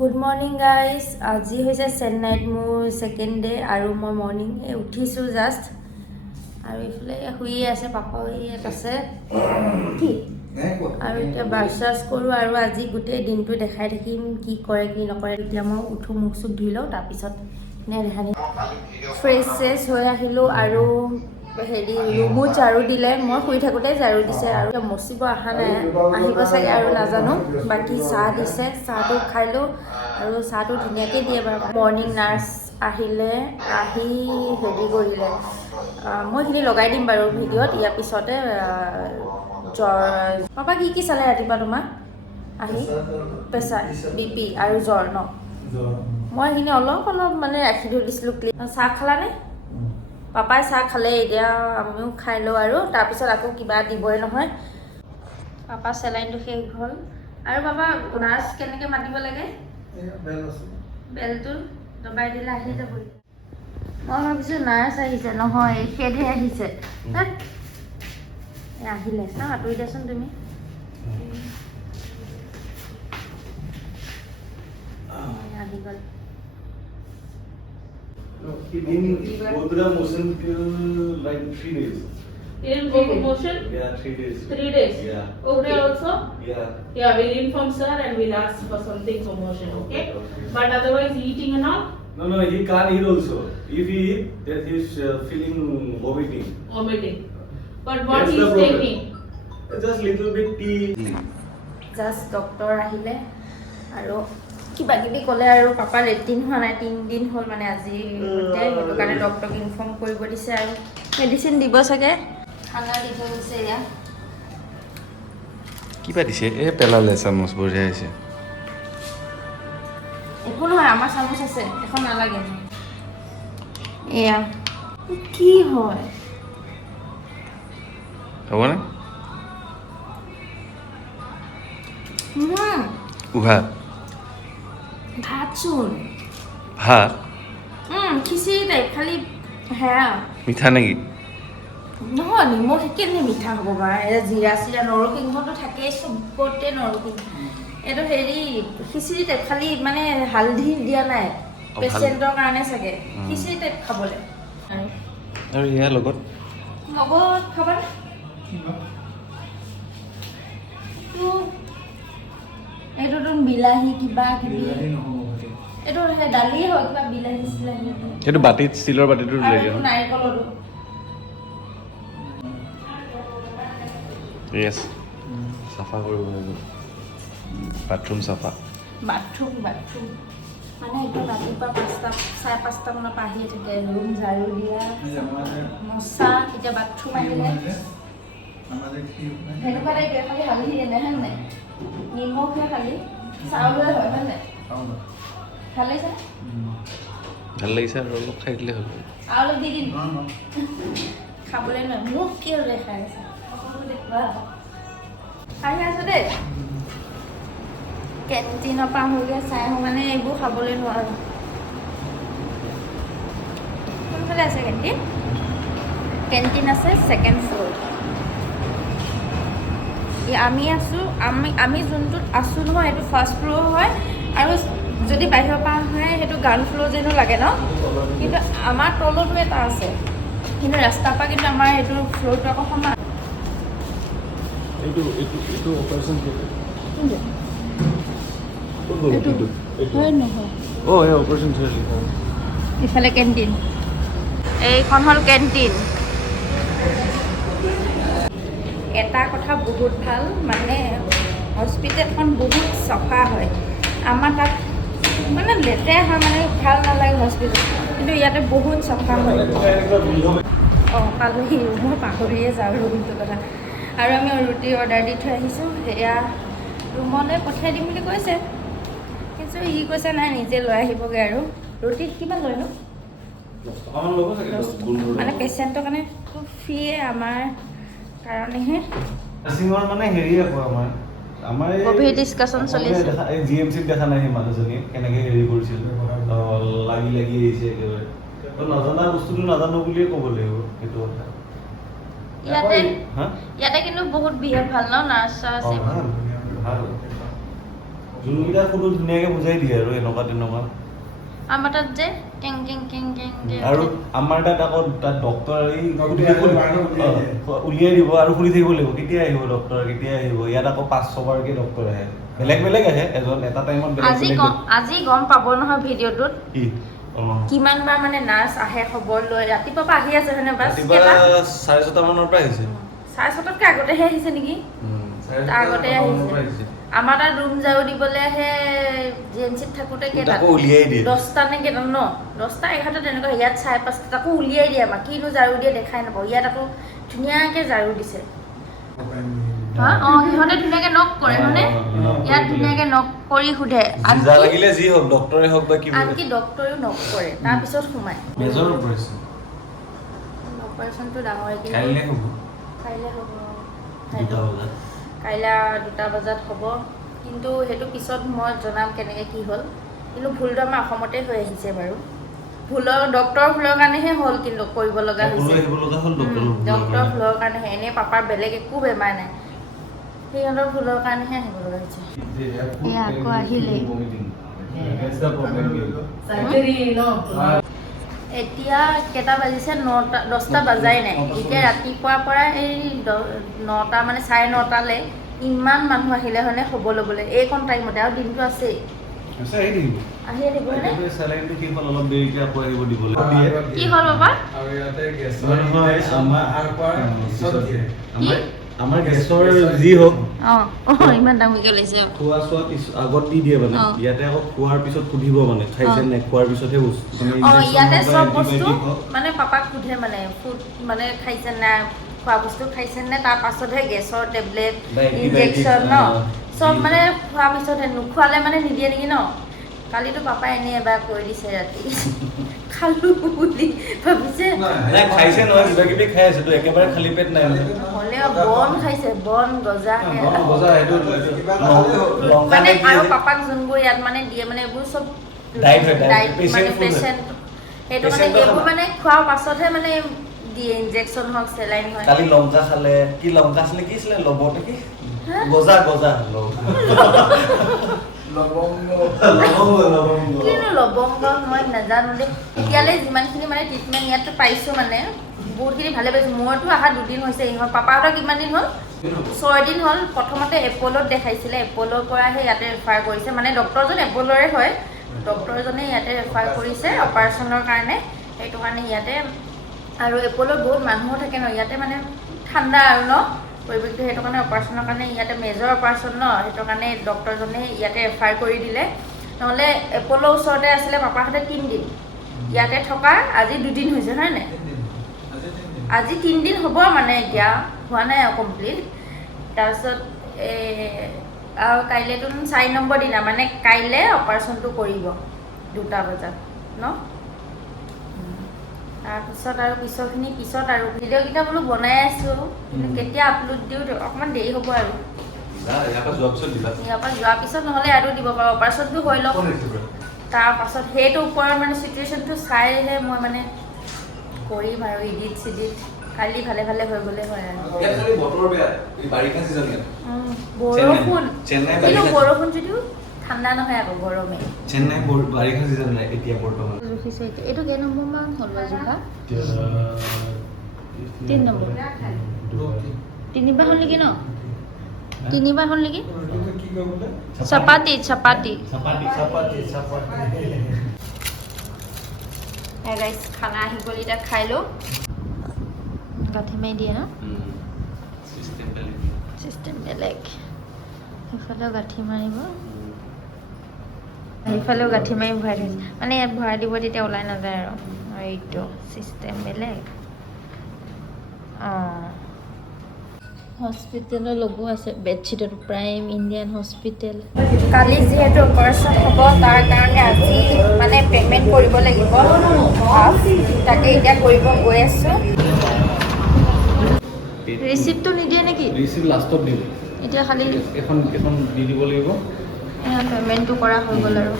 Good morning guys. আজি হৈছে চেন্নাইত মোৰ সেকেন্ড ডে আৰু মই মৰ্নিং উঠিছো জাস্ট আৰু ইফালে শুই আছে পাপা ইয়াত আছে কি আৰু এটা বাছাস কৰো আৰু আজি গোটেই দিনটো দেখাই থাকিম কি কৰে কি নকৰে এতিয়া মই উঠো মুখ সুখ ধুই লও তাৰ পিছত নে দেখানি ফ্ৰেছ হৈ আহিলো আৰু হেৰি ৰুমো ঝাৰু দিলে মই শুই থাকোতে ঝাৰু দিছে আৰু মচিব আহা নাই আহিব চাগে আৰু নাজানো বাকি চাহ দিছে চাহটো খাইলো আৰু চাহটো ধুনীয়াকৈ দিয়ে বাৰু মৰ্নিং নাৰ্ছ আহিলে আহি হেৰি কৰিলে মই এইখিনি লগাই দিম বাৰু ভিডিঅ'ত ইয়াৰ পিছতে জ্বৰ পাপা কি চালে ৰাতিপুৱা তোমাক আহি প্ৰেছাৰ বিপি আৰু জ্বৰ ন মই এইখিনি অলপ মানে ৰাখি থৈ দিছিলোঁ চাহ খালানে পাপাই চাহ খালে এতিয়া আমিও খাই লওঁ আৰু তাৰপিছত আকৌ কিবা দিবই নহয় পাপা চেলাইনটো শেষ হ'ল আৰু বাবা নাৰ্ছ কেনেকৈ মাতিব লাগে বেলটো দবাই দিলে আহি যাব মই ভাবিছোঁ নাৰ্ছ আহিছে নহয় সেইহে আহিছে আহিলে চাওঁ আঁতৰি দিয়াচোন তুমি আহি গ'ল No, he didn't go through the motion till like 3 days. He didn't go to motion? Yeah, 3 days. 3 days? Yeah. Okay also? Yeah. Yeah, we'll inform sir and we'll ask for something for motion, okay? But otherwise eating and all? No, he can't eat also. If he eat, then he's feeling vomiting. Vomiting. But what That's he's the problem. taking? Just little bit tea. Just doctor আহিলে আৰু কিবা কিবি ক'লে আৰু papa latrine হোৱা নাই 3 দিন হ'ল মানে আজি সেইটো কাৰণে ডক্টৰক ইনফৰ্ম কৰিব দিছে আৰু মেডিচিন দিব চাগে খানা দি থৈ গৈছে এয়া কিবা দিছে এই পেলালে চামুচ বঢ়িয়া হৈছে একো নহয় আমাৰ চামুচ আছে এখন নালাগে এয়া কি হয় হ'বনে উহা ভাত চোন ভাত খিচিৰি টাইপ খালি হেৰা মিঠা নেকি নহয় নিমখ কেনে মিঠা হ'ব বাৰু এটা জিৰা চিৰা নৰসিংহটো থাকেই চবতে নৰসিংহ এইটো হেৰি খিচিৰি টাইপ খালি মানে হালধি দিয়া নাই পেচেণ্টৰ কাৰণে চাগে খিচিৰি টাইপ খাবলৈ আৰু ইয়াৰ লগত খাবা এইটোতো বিলাহী কিবা কিবি এইটো দালি হয় কিবা বিলাহী চিলাহী এইটো বাতিত ষ্টিলৰ বাতিটো লৈ দিয়া নাৰিকলৰো য়েছ চাফা কৰিব লাগিব বাথৰুম চাফা বাথৰুম মানে এইটো ৰাতিপুৱা 5:30 মানৰ পৰা আহিয়ে থাকে ৰুম ঝাৰু দিয়া মচা এতিয়া বাথৰুম আহিলে সেনেকুৱা টাইপ খালি হালধি এনে হয় নাই নিমখে খালি চাউলৰে হয় হয় নাই ভাল লাগিছে ভাল লাগিছে আৰু অলপ খাই দিলে হ'ল আৰু অলপ দি দিম খাবলৈ নহয় মোক কি হ'লে খাই আছে আহি আছো দেই কেণ্টিনৰ পৰা আহোঁগৈ চাই আহোঁ মানে এইবোৰ খাবলৈ নোৱাৰোঁ কোনফালে আছে কেণ্টিন আছে ছেকেণ্ড ফ্ল'ৰ আমি আছোঁ আমি যোনটোত আছোঁ নহয় সেইটো ফাৰ্ষ্ট ফ্ল'ৰ হয় আৰু যদি বাহিৰৰ পৰা হয় সেইটো গ্ৰাউণ্ড ফ্ল'ৰ যেনো লাগে ন কিন্তু আমাৰ তলতো এটা আছে কিন্তু ৰাস্তাৰ পৰা কিন্তু আমাৰ এইটো ফ্ল'ৰটো আকৌ সমান এইটো অপাৰেশ্যন ইফালে কেণ্টিন এইখন হ'ল কেণ্টিন এটা কথা বহুত ভাল মানে হস্পিটেলখন বহুত চফা হয় আমাৰ তাত মানে লেতেৰা হয় মানে ভাল নালাগে হস্পিটেল কিন্তু ইয়াতে বহুত চফা হয় পালোহি মই পাহৰিয়ে যাওঁ ৰুমটোৰ কথা আৰু আমি ৰুটি অৰ্ডাৰ দি থৈ আহিছোঁ সেয়া ৰুমলৈ পঠিয়াই দিম বুলি কৈছে কিন্তু সি কৈছে নাই নিজে লৈ আহিবগৈ আৰু ৰুটিত কিমান লয়নো মানে পেচেণ্টৰ কাৰণে ফ্ৰীয়ে আমাৰ কাৰণেহে মানে হেৰি আকৌ আমাৰ গভীৰ ডিছকাশ্যন চলি আছে জিএমচিত দেখা নাই সেই মানুহজনীয়ে কেনেকৈ হেৰি কৰিছিল লাগি আহিছে একেবাৰে নজনা বস্তুটো নাজানো বুলিয়ে ক'ব লাগিব সেইটো কথা ইয়াতে কিন্তু বহুত বিহেভ ভাল ন নাৰ্ছ ভাল যোনকেইটা সুধো ধুনীয়াকৈ বুজাই দিয়ে আৰু এনেকুৱা তেনেকুৱা আমাৰ তাত যে কেং কেং কেং কেং কেং আৰু আমাৰ তাত আকৌ তাত ডক্তৰ উলিয়াই দিব আৰু শুনি থাকিব লাগিব কেতিয়া আহিব ডক্তৰ কেতিয়া আহিব ইয়াত আকৌ 5-6 বাৰকৈ ডক্তৰ আহে বেলেগ আহে এজন এটা টাইমত আজি গম পাব নহয় ভিডিঅ'টোত কি কিমান বাৰ মানে নাৰ্ছ আহে খবৰ লৈ ৰাতিপুৱাৰ পৰা আহি আছে হয়নে বাছ ৰাতিপুৱা 6:30 মানৰ পৰা আহিছে 6:30তকৈ আগতেহে আহিছে নেকি আগতে আহিছে আমাৰ তাত ৰুম ঝাৰু দিবলৈ আহে জিএমচিত থাকোঁতে কেইটাত উলিয়াই দিয়ে 10টা নে কেইটা ন 10টা 11টা তেনেকুৱা ইয়াত 5:30 তাকো উলিয়াই দিয়ে আমাক কিনো ঝাৰু দিয়ে দেখাই নাপাওঁ ইয়াত আকৌ ধুনীয়াকৈ ঝাৰু দিছে সিহঁতে ধুনীয়াকৈ নক কৰে হয়নে ইয়াত ধুনীয়াকৈ নক কৰি সোধে লাগিলে যি হওক ডক্তৰে হওক বা কি আনকি ডক্তৰেও নক কৰে তাৰপিছত সোমায় মেজৰ অপাৰেশ্যন অপাৰেশ্যনটো ডাঙৰ কাইলৈ হ'ব কাইলৈ হ'ব 2টা বজাত কাইলৈ 2টা বজাত হ'ব কিন্তু সেইটো পিছত মই জনাম কেনেকৈ কি হ'ল কিন্তু ভুলটো আমাৰ অসমতে হৈ আহিছে বাৰু ডক্টৰৰ ভুলৰ কাৰণেহে হ'ল কিন্তু কৰিব লগা হৈছে ডক্টৰৰ ভুলৰ কাৰণেহে এনেই পাপাৰ বেলেগ একো বেমাৰ নাই সিহঁতৰ ভুলৰ কাৰণেহে আহিব লগা হৈছে এয়া আকৌ আহিলেই এতিয়া কেইটা বাজিছে 10টা বাজাই নাই এতিয়া ৰাতিপুৱাৰ পৰা এই 9টা মানে 9:30লৈ ইমান মানুহ আহিলে হয়নে খবৰ ল'বলৈ এইকণ টাইমতে আৰু দিনটো আছেই আহিয়ে দিব হয়নে কি হ'ল বাবা আমাৰ গেছৰ যি হওক ইমান দামীকৈ লৈছে খোৱা চোৱা আগত দি দিয়ে মানে ইয়াতে আকৌ খোৱাৰ পিছত সুধিব মানে খাইছে নে খোৱাৰ পিছতহে বস্তু ইয়াতে চব বস্তু মানে পাপাক সোধে মানে ফুড মানে খাইছে নে খোৱা বস্তু খাইছে নে তাৰ পাছতহে গেছৰ টেবলেট ইনজেকশ্যন ন চব মানে খোৱাৰ পিছতহে নোখোৱালে মানে নিদিয়ে নেকি ন কালিতো পাপাই এনেই এবাৰ কৈ দিছে ৰাতি খালো বুলি ভাবিছে খাইছে নহয় কিবা কিবি খাই আছে তো একেবাৰে খালী পেট নাই হ'লেও বন খাইছে বন গজা মানে আৰু পাপাক যোনবোৰ ইয়াত মানে দিয়ে মানে এইবোৰ চব মানে পেচেণ্ট সেইটো মানে এইবোৰ মানে খোৱাৰ পাছতহে মানে দিয়ে ইনজেকশ্যন হওক চেলাইন হয় কালি লংকা খালে কি আছিলে লবতে কি গজা কিনো লবংগ মই নাজানো দেই এতিয়ালৈ যিমানখিনি মানে ট্ৰিটমেণ্ট ইয়াতো পাইছোঁ মানে বহুতখিনি ভালে পাইছোঁ মইতো অহা 2 দিন হৈছে ইহঁত পাপাহঁতৰ কিমান দিন হ'ল 6 দিন হ'ল প্ৰথমতে এপ'লত দেখাইছিলে এপ'লৰ পৰাহে ইয়াতে ৰেফাৰ কৰিছে মানে ডক্টৰজন এপ'লৰে হয় ডক্টৰজনে ইয়াতে ৰেফাৰ কৰিছে অপাৰেশ্যনৰ কাৰণে সেইটো কাৰণে ইয়াতে আৰু এপ'লত বহুত মানুহো থাকে ন ইয়াতে মানে ঠাণ্ডা আৰু ন পৰিৱেশটো সেইটো কাৰণে অপাৰেশ্যনৰ কাৰণে ইয়াতে মেজৰ অপাৰেশ্যন ন সেইটো কাৰণে ডক্টৰজনে ইয়াতে ৰেফাৰ কৰি দিলে নহ'লে এপ'লৰ ওচৰতে আছিলে পাপাহঁতে 3 দিন ইয়াতে থকা আজি 2 দিন হৈছে হয় নাই আজি 3 দিন হ'ব মানে এতিয়া হোৱা নাই আৰু কমপ্লিট তাৰপিছত আৰু কাইলৈতো 4 নম্বৰ দিনা মানে কাইলৈ অপাৰেশ্যনটো কৰিব 2টা বজাত ন তাৰপিছত আৰু পিছৰখিনি পিছত আৰু ভিডিঅ'কেইটা বোলো বনাই আছোঁ কিন্তু কেতিয়া আপলোড দিওঁ অকণমান দেৰি হ'ব আৰু ইয়াৰ পৰা যোৱাৰ পিছত নহ'লে আৰু দিব পাৰোঁ অপাৰেশ্যনটো হৈ লওক তাৰপাছত সেইটো ওপৰত মানে চিটুৱেশ্যনটো চাইহে মই মানে কৰিম আৰু ইডিট চিডিট কালি ভালে হৈ গ'লে হয় আৰু বৰষুণ কিন্তু বৰষুণ যদিও ঠাণ্ডা নহয় আকৌ গৰমে চেন্নাই বাৰিষা চিজন নাই এতিয়া বৰ্তমান জুখিছে এতিয়া এইটো কেই নম্বৰ মান হ'ল জোখা 3 নম্বৰ 3বাৰ হ'ল নেকি ন 3বাৰ হ'ল নেকি চাপাতি গাইছ খানা আহি গ'ল এতিয়া খাই লওঁ গাঁঠি মাৰি দিয়ে ন চিষ্টেম বেলেগ সেইফালেও গাঁঠি মাৰিব সেইফালেও গাঁঠি মাৰি ভৰাই থৈছে মানে ইয়াত ভৰাই দিব তেতিয়া ওলাই নাযায় আৰু এইটো চিষ্টেম বেলেগ হস্পিটেলৰ লগো আছে বেডশ্বীটত প্ৰাইম ইণ্ডিয়ান হস্পিটেল কালি যিহেতু অপাৰেশ্যন হ'ব তাৰ কাৰণে আজি মানে পে'মেণ্ট কৰিব লাগিব তাকে এতিয়া কৰিব গৈ আছোঁ ৰিচিপ্টটো নিদিয়ে নেকি ৰিচিপ্ট লাষ্টত দিম এতিয়া খালি এখন দি দিব লাগিব পে'মেণ্টটো কৰা হৈ গ'ল আৰু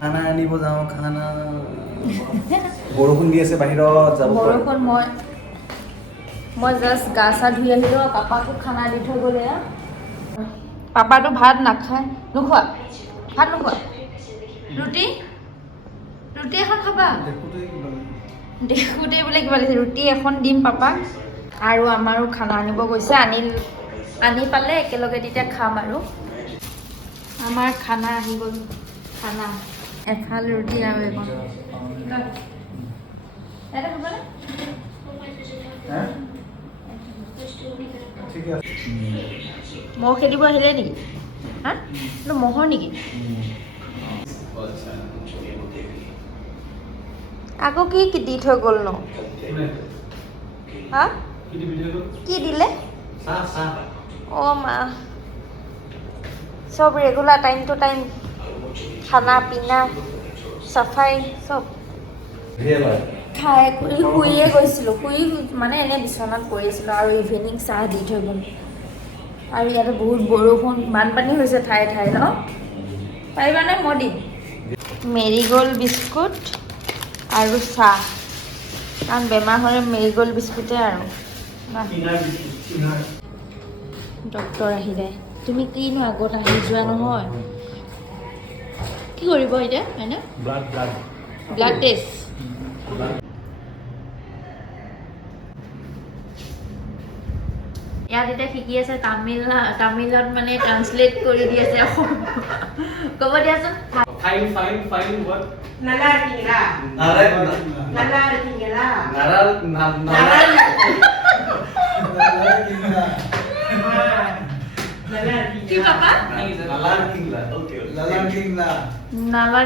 খানা আনিব যাওঁ খানা বৰষুণ দি আছে বাহিৰত যাব বৰষুণ মই জাষ্ট গা চা ধুই আহিলোঁ পাপাকো খানা দি থৈ গ'লে পাপাটো ভাত নাখায় নোখোৱা ভাত নোখোৱা ৰুটি ৰুটি এখন খাবা দেখোঁতে বোলে কিবা লাগিছে ৰুটি এখন দিম পাপাক আৰু আমাৰো খানা আনিব গৈছে আনি পালে একেলগে তেতিয়া খাম আৰু আমাৰ খানা আহি গ'ল খানা এফাল ৰুটি আৰু এখন এটা খাবানে মহ খেলিব আহিলে নেকি হা মহৰ নেকি আকৌ কি দি থৈ গ'ল ন হা কি দিলে অ' মা চব ৰেগুলাৰ টাইম টু টাইম খানা পিনা চাফাই চব খাই কৰি শুইয়ে গৈছিলোঁ শুই মানে এনেই বিচনাত পৰি আছিলোঁ আৰু ইভিনিং চাহ দি থৈ গ'ল আৰু ইয়াতে বহুত বৰষুণ বানপানী হৈছে ঠায়ে ঠায়ে ন পাৰিবানে মই দিম মেৰিগ'ল্ড বিস্কুট আৰু চাহ কাৰণ বেমাৰ হ'লে মেৰিগ'ল্ড বিস্কুটে আৰু ডক্তৰ আহিলে তুমি কিনো আগত আহি যোৱা নহয় কি কৰিব এতিয়া হয়নে ব্লাড টেষ্ট ইয়াত এতিয়া শিকি আছে তামিলত মানে ট্ৰান্সলেট কৰি দি আছে ক'ব দিয়াচোন Fine, what? Nala tingla. Nala tingla. কি পাপা নালাৰ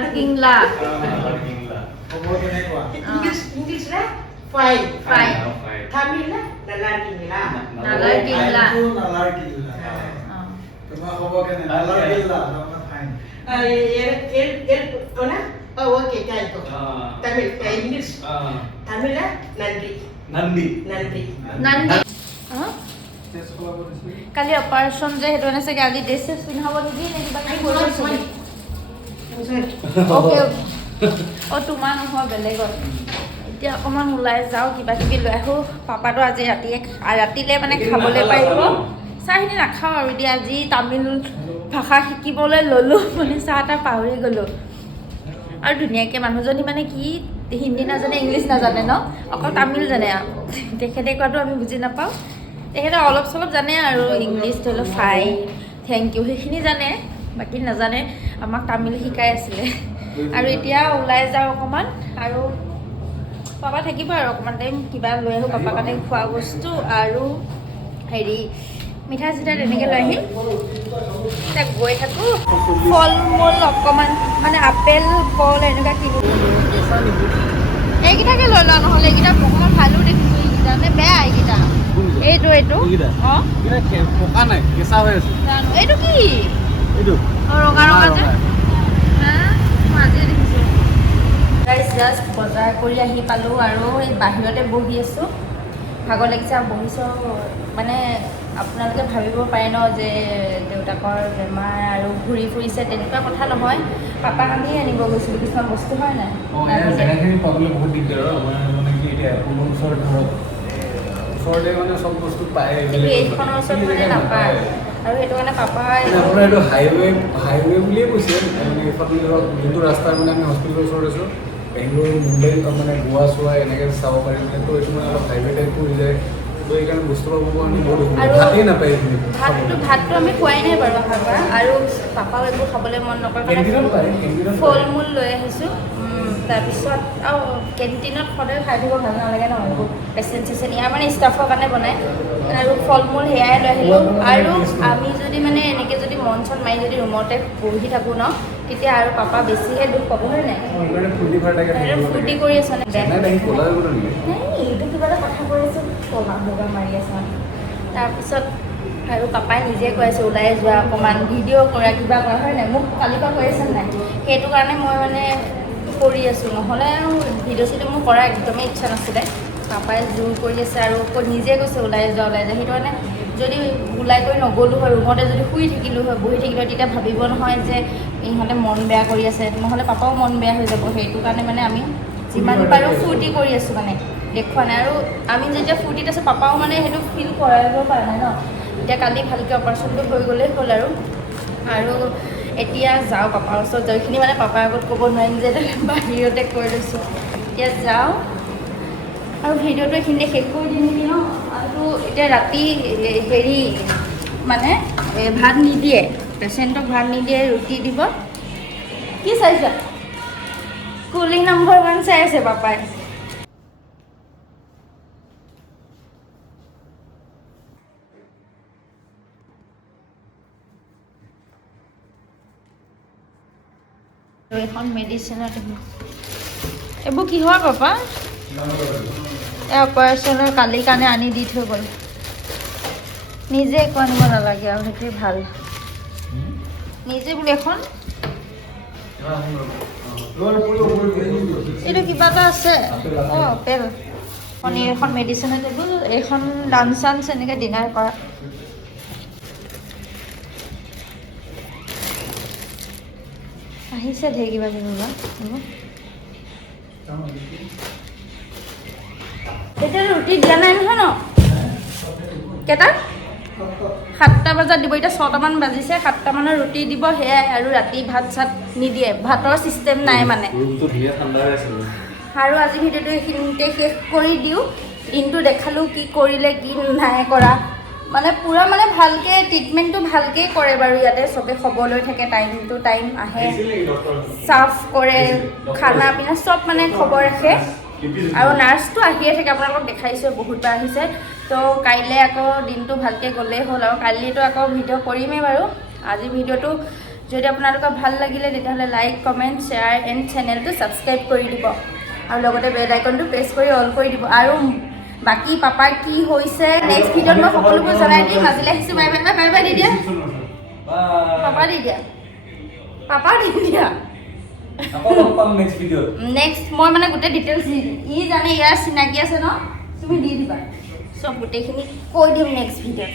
কিংলা English lah. Fine. Tamil lah. Nala tingla. নালাৰ কিংলা Kona? Oh, okay, kaito. Tamil, English. Tamil lah, Nandi. নান্দি কালি অপাৰেশ্যন যে সেইটো কাৰণে চাগে আজি ড্ৰেছ চেছ পিন্ধাব নিদিয়ে নে কিবা কিবি কৰিব চাগে অ'কে অ' তোমাৰ নহয় বেলেগৰ এতিয়া অকণমান ওলাই যাওঁ কিবা কিবি লৈ আহোঁ পাপাটো আজি ৰাতিলৈ মানে খাবলৈ পাৰিব চাহখিনি নাখাওঁ আৰু এতিয়া আজি তামিল ভাষা শিকিবলৈ ল'লোঁ মানে চাহ এটা পাহৰি গ'লোঁ আৰু ধুনীয়াকৈ মানুহজনী মানে কি হিন্দী নাজানে ইংলিছ নাজানে ন অকল তামিল জানে আৰু তেখেতে কোৱাটো আমি বুজি নাপাওঁ তেখেতে অলপ চলপ জানে আৰু ইংলিছ ধৰি লওক ফাইন থেংক ইউ সেইখিনি জানে বাকী নাজানে আমাক তামিল শিকাই আছিলে আৰু এতিয়া ওলাই যাওঁ অকণমান আৰু পাপা থাকিব আৰু অকণমান টাইম কিবা লৈ আহোঁ পাপাৰ কাৰণে খোৱা বস্তু আৰু হেৰি মিঠাই চিঠাই তেনেকৈ লৈ আহিম এতিয়া গৈ থাকোঁ ফল মূল অকণমান মানে আপেল কল এনেকুৱা কিনো এইকেইটাকে লৈ লোৱা নহ'লে এইকেইটা অকণমান ভালো দেখিছোঁ এইকেইটা নে বেয়া এইকেইটা এইটো অঁ পকা নাই কেঁচা হৈ আছে জানো এইটো কি এইটো অঁ ৰঙা যে মই আজিয়ে দেখিছোঁ গাইজ জাষ্ট বজাৰ কৰি আহি পালোঁ আৰু এই বাহিৰতে বহি আছোঁ ভাগৰ লাগিছে আৰু বহিছোঁ মানে আপোনালোকে ভাবিব পাৰে ন যে দেউতাকৰ বেমাৰ আৰু ঘূৰি ফুৰিছে তেনেকুৱা কথা নহয় পাপাক আমি আনিব গৈছিলোঁ কিছুমান বস্তু হয় নাই জেগাখিনি পাবলৈ বহুত দিগদাৰ আমাৰ মানে কি এতিয়া ওচৰত ধৰক ওচৰতে মানে চব বস্তু পায় কিন্তু এইখনৰ ওচৰত মানে নাপায় আৰু সেইটো কাৰণে পাপাই আপোনাৰ এইটো হাইৱে বুলিয়ে কৈছে মানে এইফালে ধৰক যোনটো ৰাস্তাৰ মানে আমি হস্পিটেলৰ ওচৰত আছোঁ বেংগলোৰ মুম্বাই মানে গোৱা চোৱা এনেকৈ চাব পাৰি মানে তো এইটো মানে অলপ হাইৱে টাইপ পৰি যায় তো এইকাৰণে বস্তু পাব আমি বহুত ভাতেই নাপায় এইখিনি ভাতটো আমি খোৱাই নাই বাৰু অহাৰ পৰা আৰু পাপাও একো খাবলৈ মন নকৰে কাৰণে ফল মূল লৈ আহিছোঁ তাৰপিছত আৰু কেণ্টিনত সদায় খাই দিব ভাল নালাগে ন এইবোৰ পেচেণ্ট চেচেণ্ট ইয়াৰ মানে ষ্টাফৰ কাৰণে বনায় আৰু ফল মূল সেয়াই লৈ আহিলোঁ আৰু আমি যদি মানে এনেকৈ যদি মন চন মাৰি যদি ৰুমতে বহি থাকোঁ ন তেতিয়া আৰু পাপা বেছিহে দুখ পাব হয় নাই ফূৰ্তি কৰি আছোঁ এইটো কিবা এটা কথা কৈ আছোঁ কলা বগা মাৰি আছোঁ তাৰপিছত আৰু পাপাই নিজে কৈ আছে ওলাই যোৱা অকণমান ভিডিঅ' কৰা কিবা কৰা হয় নাই মোক কালিৰ পৰা কৈ আছে নাই সেইটো কাৰণে মই মানে কৰি আছোঁ নহ'লে আৰু ভিডিঅ' চিডিঅ' মোৰ কৰা একদমেই ইচ্ছা নাছিলে পাপাই জোৰ কৰি আছে আৰু নিজে কৈছে ওলাই যোৱা সেইটো কাৰণে যদি ওলাই কৰি নগ'লোঁ হয় ৰুমতে যদি শুই থাকিলোঁ হয় বহি থাকিলোঁ হয় তেতিয়া ভাবিব নহয় যে ইহঁতে মন বেয়া কৰি আছে নহ'লে পাপাও মন বেয়া হৈ যাব সেইটো কাৰণে মানে আমি যিমান পাৰোঁ ফূৰ্তি কৰি আছোঁ মানে দেখুওৱা নাই আৰু আমি যেতিয়া ফূৰ্তিত আছোঁ পাপাও মানে সেইটো ফিল কৰাব পৰা নাই ন এতিয়া কালি ভালকৈ অপাৰেশ্যনটো হৈ গ'লেই হ'ল আৰু এতিয়া যাওঁ পাপাৰ ওচৰত যাওঁ। এইখিনি মানে পাপাৰ আগত ক'ব নোৱাৰিম যে বাহিৰতে কৈ লৈছোঁ। এতিয়া যাওঁ আৰু ভিডিঅ'টো এইখিনিতে শেষ কৰি দিম নেকি ন। আৰু এতিয়া ৰাতি হেৰি মানে ভাত নিদিয়ে, পেচেণ্টক ভাত নিদিয়ে, ৰুটি দিব। কি চাইছা? কুলিং নম্বৰ 1 চাই আছে পাপাই। এখন মেডিচিনৰ টেবুল। এইবোৰ কিহৰ পাপা? এই অপাৰেশ্যনৰ কালিৰ কাৰণে আনি দি থৈ গ'ল। নিজে একো আনিব নালাগে আৰু সেইটোৱে ভাল। নিজে বোলে এখন এইটো কিবা এটা আছে। অঁ আপেল। পনীৰ এখন মেডিচিনৰ টেবুল, এইখন লাঞ্চ চাঞ্চ এনেকৈ ডিনাৰ কৰা। আহিছে ঢেৰ কিবা কিবি বা এতিয়া ৰুটি দিয়া নাই নহয় ন? কেইটা? 7টা বজাত দিব। এতিয়া 6টামান বাজিছে। 7টামানৰ ৰুটি দিব, সেয়াই। আৰু ৰাতি ভাত চাত নিদিয়ে, ভাতৰ চিষ্টেম নাই মানে। আৰু আজি ভিডিঅ'টো এইখিনিতে শেষ কৰি দিওঁ। দিনটো দেখালোঁ কি কৰিলে কি নাই কৰা, মানে পূৰা মানে ভালকৈ ট্ৰিটমেণ্টটো ভালকৈ কৰে বাৰু ইয়াতে। চবে খবৰ লৈ থাকে, টাইম টু টাইম আহে, চাফ কৰে, খানা পিনা চব মানে খবৰ ৰাখে। আৰু নাৰ্ছটো আহিয়ে থাকে, আপোনালোকক দেখাইছোঁ বহুতবাৰ আহিছে। তো কাইলৈ আকৌ দিনটো ভালকৈ গ'লেই হ'ল। আৰু কালিতো আকৌ ভিডিঅ' কৰিমেই বাৰু। আজি ভিডিঅ'টো যদি আপোনালোকৰ ভাল লাগিলে তেতিয়াহ'লে লাইক, কমেণ্ট, শ্বেয়াৰ এণ্ড চেনেলটো ছাবস্ক্ৰাইব কৰি দিব। আৰু লগতে বেল আইকনটো প্ৰেছ কৰি অল কৰি দিব। আৰু বাকী পাপাৰ কি হৈছে নেক্সট ভিডিঅ'ত মই সকলোবোৰ জনাই দিম। আজিলৈ আহিছোঁ। Bye bye. Bye by the দিয়া। পাপা দি দিয়া। পাপা দি দিয়া। নেক্সট মই মানে গোটেই ডিটেইলছ দি দিম। ই জানে, ইয়াৰ চিনাকি আছে ন, তুমি দি দিবা চব গোটেইখিনি কৈ দিম নেক্সট ভিডিঅ'ত।